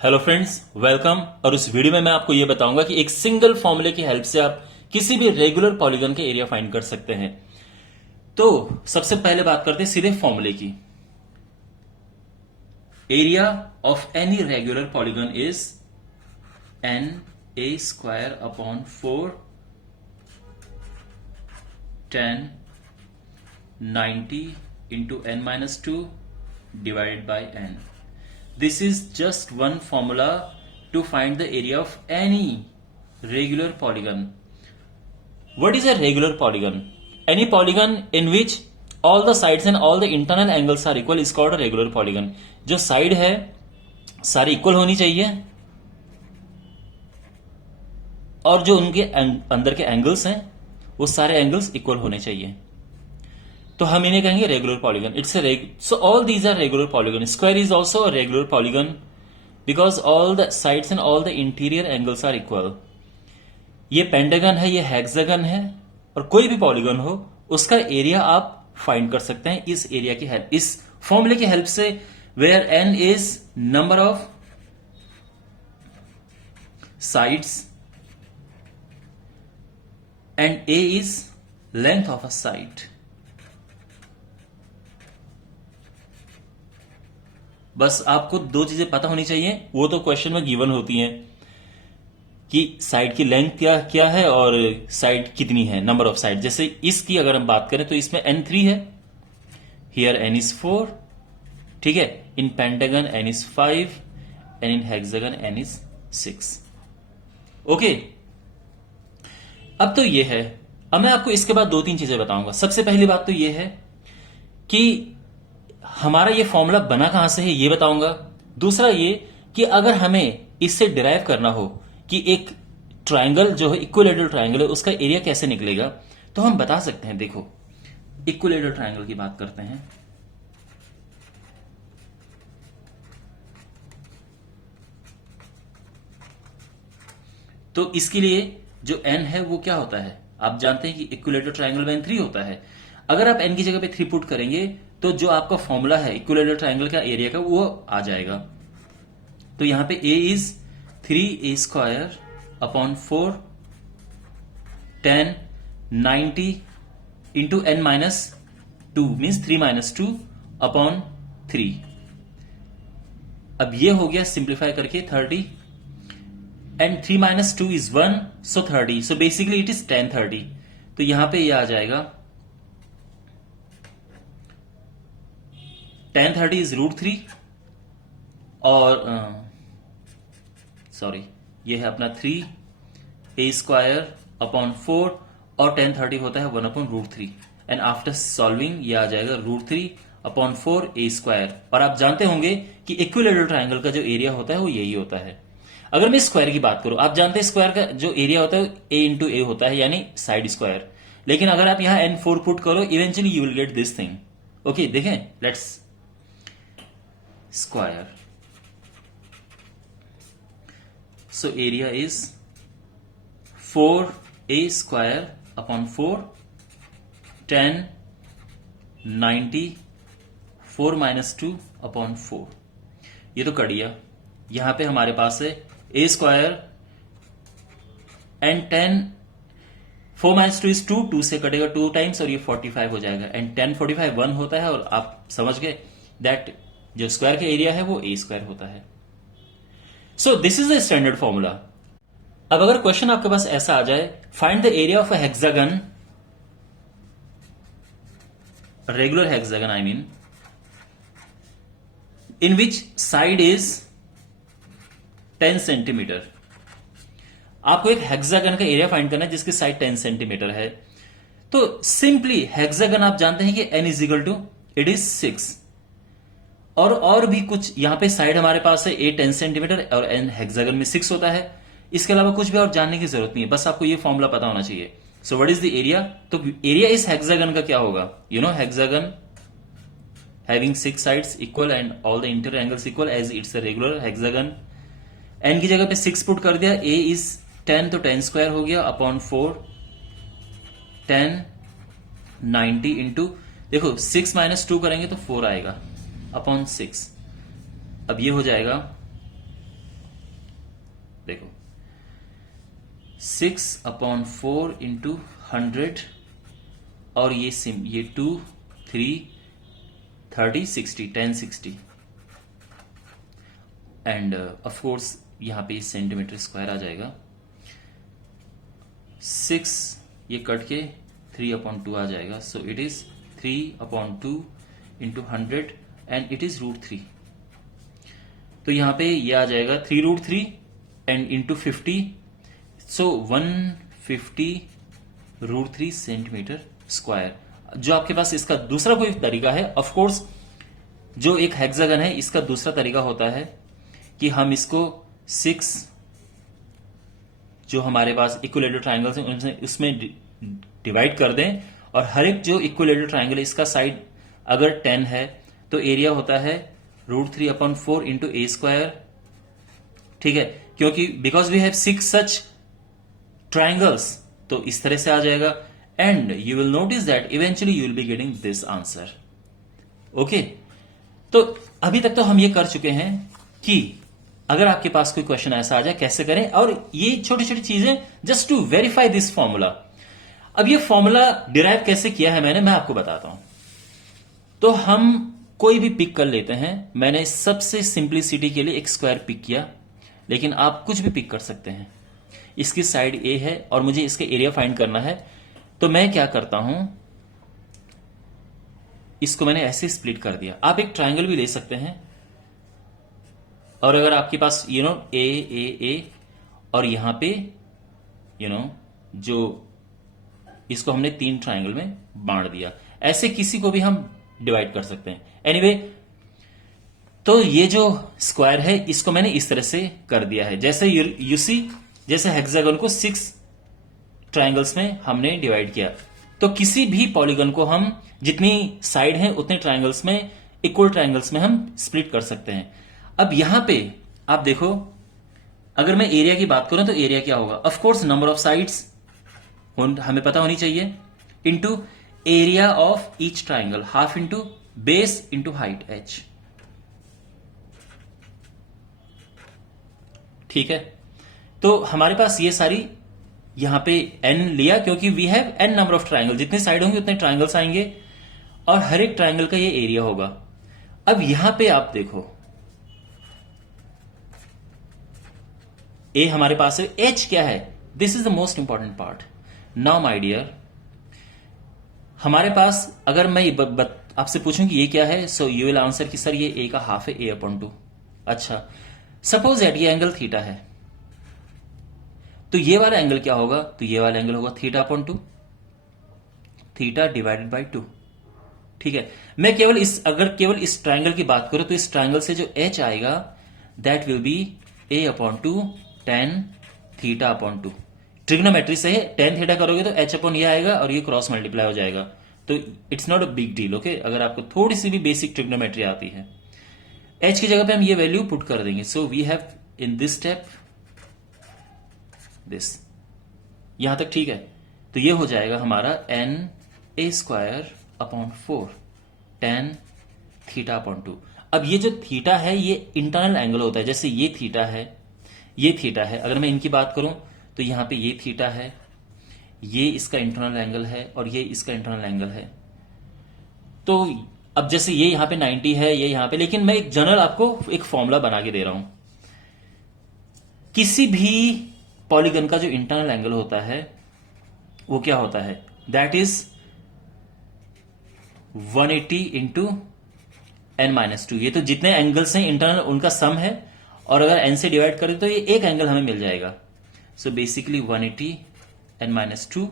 Hello friends, welcome. और इस video में मैं आपको यह बताऊंगा कि एक सिंगल फॉर्मूले की हेल्प से आप किसी भी रेगुलर पॉलीगन के एरिया फाइंड कर सकते हैं। तो सबसे पहले बात करते हैं सीधे फॉर्मूले की। Area of any regular polygon is n a square upon 4 10 90 into n minus 2 divided by n. This is just one formula to find the area of any regular polygon. What is a regular polygon? Any polygon in which all the sides and all the internal angles are equal is called a regular polygon. जो side है सारी equal होनी चाहिए और जो उनके अंदर के एंगल्स हैं वो सारे एंगल्स इक्वल होने चाहिए, तो हम इन्हें कहेंगे regular polygon. It's a so all these are regular polygon. Square is also a regular polygon because all the sides and all the interior angles are equal. ये पेंटागन है, ये हेक्सागन है, और कोई भी पॉलीगन हो उसका एरिया आप फाइंड कर सकते हैं इस एरिया की हेल्प, इस फॉर्मूले की हेल्प से, where n is number of sides and a is length of a side. बस आपको दो चीजें पता होनी चाहिए, वो तो क्वेश्चन में गिवन होती हैं कि साइड की लेंथ क्या है और साइड कितनी है, नंबर ऑफ साइड. जैसे इसकी अगर हम बात करें तो इसमें n3 है, हियर n इज 4, ठीक है. In pentagon n is 5 and in hexagon n is 6. Okay, अब तो ये है. अब मैं आपको इसके बाद दो तीन चीजें बताऊंगा. सबसे पहली बात तो ये है कि हमारा ये फॉर्मूला बना कहां से है ये बताऊंगा. दूसरा ये कि अगर हमें इससे डिराइव करना हो कि एक ट्रायंगल जो है इक्विलेटरल ट्रायंगल है उसका एरिया कैसे निकलेगा, तो हम बता सकते हैं. देखो, इक्विलेटरल ट्रायंगल की बात करते हैं. तो इसके लिए जो n है वो क्या होता है, आप जानते हैं कि इक्विलेटरल ट्रायंगल में n3 होता है. अगर आप n की जगह पे 3 पुट करेंगे तो जो आपका फॉर्मूला है इक्विलेटरल ट्रायंगल का एरिया का वो आ जाएगा. तो यहां पे a is 3a square upon 4 10 90 into n minus 2 means 3 minus 2 upon 3. अब ये हो गया सिंप्लीफाई करके 30 and 3 minus 2 is 1, so 30. So basically it is 1030. तो यहां पे ये आ जाएगा 1030 इज √3 और सॉरी ये है अपना 3a स्क्वायर अपॉन 4 और 1030 होता है 1 अपॉन √3 एंड आफ्टर सॉल्विंग ये आ जाएगा √3 अपॉन 4a स्क्वायर. और आप जानते होंगे कि इक्विलेटरल ट्रायंगल का जो एरिया होता है वो यही होता है. अगर मैं स्क्वायर की बात करूं, आप जानते हैं स्क्वायर का जो एरिया होता है a इंटू ए होता है, यानी साइड स्क्वायर. लेकिन अगर आप यहां n4 पुट करो eventually you will get this thing. Okay, देखें, let's square. So area is 4a square upon 4 10 90 4 minus 2 upon 4. ये तो कट गया. यहां पे हमारे पास है a square and 10 4 minus 2 is 2, 2 से कटेगा 2 टाइम्स और ये 45 हो जाएगा. एंड 10 45 1 होता है और आप समझ गए दैट जो स्क्वायर का एरिया है वो a स्क्वायर होता है. So this is the standard formula. अब अगर क्वेश्चन आपके पास ऐसा आ जाए, find the area of a hexagon, regular hexagon I mean, in which side is 10 centimetre. आपको एक हेक्सागन का एरिया फाइंड करना है जिसकी साइड 10 सेंटीमीटर है. तो सिंपली हेक्सागन आप जानते हैं कि n is equal to it is 6 और भी कुछ यहां पे साइड हमारे पास है a 10 सेंटीमीटर और n हेक्सागन में 6 होता है. इसके अलावा कुछ भी और जानने की जरूरत नहीं है, बस आपको ये फॉर्मूला पता होना चाहिए. So what is the area? तो एरिया इस हेक्सागन का क्या होगा? You know, hexagon having 6 sides equal and all the interior angles equal as it's a regular hexagon. n की जगह पे 6 पुट कर दिया, a इज 10 तो 10 स्क्वायर हो गया अपॉन 4 10 90 इंटू, देखो 6 माइनस 2 करेंगे तो 4 आएगा अपॉन 6. अब ये हो जाएगा देखो 6/4 इंटू 100 और ये 2 3 30 60 1060 एंड ऑफ कोर्स यहां पे सेंटीमीटर स्क्वायर आ जाएगा। 6 ये कट के 3/2 आ जाएगा। So it is 3/2 into 100 and it is √3। तो यहां पे ये आ जाएगा 3√3 and into 50। So 150 √3 centimetre square. जो आपके पास इसका दूसरा कोई तरीका है, ऑफ कोर्स जो एक हेक्सागन है इसका दूसरा तरीका होता है कि हम इसको 6 जो हमारे पास इक्विलेटरल ट्रायंगल्स हैं उसमें डिवाइड कर दें और हर एक जो इक्विलेटरल ट्रायंगल है इसका साइड अगर 10 है तो एरिया होता है √3/4 इंटू ए स्क्वायर। ठीक है, क्योंकि because we have 6 such triangles तो इस तरह से आ जाएगा and you will notice that eventually you will be getting this answer. Okay, तो अभी तक तो हम ये कर चुके हैं कि अगर आपके पास कोई क्वेश्चन ऐसा आ जाए कैसे करें, और ये छोटी छोटी चीजें just to verify this formula. अब ये फॉर्मूला डिराइव कैसे किया है मैं आपको बताता हूं। तो हम कोई भी पिक कर लेते हैं। मैंने सबसे सिंप्लिसिटी के लिए एक स्क्वायर पिक किया, लेकिन आप कुछ भी पिक कर सकते हैं। इसकी साइड ए है और मुझे इसका एरिया फाइंड करना है। तो मैं क्या करता हूं, इसको मैंने ऐसे स्प्लिट कर दिया। आप एक ट्रायंगल भी ले सकते हैं और अगर आपके पास ए और यहां पे जो इसको हमने 3 ट्रायंगल में बांट दिया, ऐसे किसी को भी हम डिवाइड कर सकते हैं। एनीवे, तो ये जो स्क्वायर है इसको मैंने इस तरह से कर दिया है। जैसे यू सी, जैसे हेक्सागन को 6 ट्रायंगल्स में हमने डिवाइड किया, तो किसी भी पॉलीगन को हम जितनी साइड है उतने ट्रायंगल्स में, इक्वल ट्रायंगल्स में हम स्प्लिट कर सकते हैं। अब यहां पे आप देखो, अगर मैं एरिया की बात करूं तो एरिया क्या होगा, of course number of sides हमें पता होनी चाहिए, into area of each triangle, half into base into height h। ठीक है, तो हमारे पास ये सारी यहां पे n लिया क्योंकि we have n number of triangle, जितने साइड होंगे उतने ट्राइंगल्स आएंगे और हर एक ट्राइंगल का ये एरिया होगा। अब यहां पे आप देखो ए हमारे पास है, h क्या है, this is the most important part. Now my dear, हमारे पास अगर मैं आपसे पूछूं कि ये क्या है, सो यू विल आंसर कि सर ये a का हाफ है, a/2। अच्छा, सपोज दैट ये एंगल थीटा है, तो ये वाला एंगल क्या होगा, तो ये वाला एंगल होगा θ/2, थीटा डिवाइडेड बाई 2। ठीक है, मैं अगर केवल इस ट्राइंगल की बात करूं तो इस ट्राइंगल से जो h आएगा that will be a/2 tan θ/2। Trigonometry से tan थीटा करोगे तो h ये आएगा और ये क्रॉस मल्टीप्लाई हो जाएगा, तो it's not a big deal. Okay, अगर आपको थोड़ी सी भी बेसिक ट्रिग्नोमेट्री आती है, h की जगह पे हम ये वैल्यू पुट कर देंगे। So we have in this step this, यहां तक ठीक है। तो ये हो जाएगा हमारा na²/4 tan θ/2। अब ये जो थीटा है ये इंटरनल एंगल होता है, जैसे ये थीटा है, ये थीटा है। अगर मैं इनकी बात करूं तो यहां पे ये थीटा है, ये इसका इंटरनल एंगल है और ये इसका इंटरनल एंगल है। तो अब जैसे ये यहां पे 90 है, ये यहां पे, लेकिन मैं एक जनरल आपको एक फॉर्मूला बना के दे रहा हूं। किसी भी पॉलीगन का जो इंटरनल एंगल होता है वो क्या होता है, दैट इज 180 इंटू n-2। ये तो जितने एंगल्स हैं इंटरनल उनका सम है, और अगर n से डिवाइड करें तो ये एक एंगल हमें मिल जाएगा। So basically 180 n-2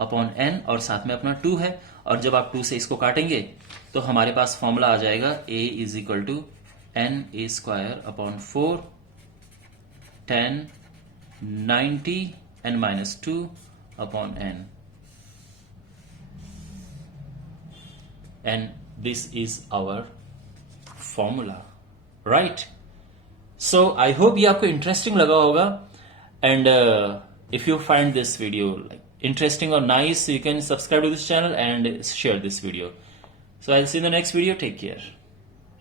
upon n, और साथ में अपना 2 है, और जब आप 2 से इसको काटेंगे तो हमारे पास फॉर्मूला आ जाएगा a is equal to na²/4 tan 90 n-2 upon n, and this is our formula, right? So I hope ये आपको इंटरेस्टिंग लगा होगा, and if you find this video like interesting or nice, you can subscribe to this channel and share this video. So I'll see you in the next video. Take care.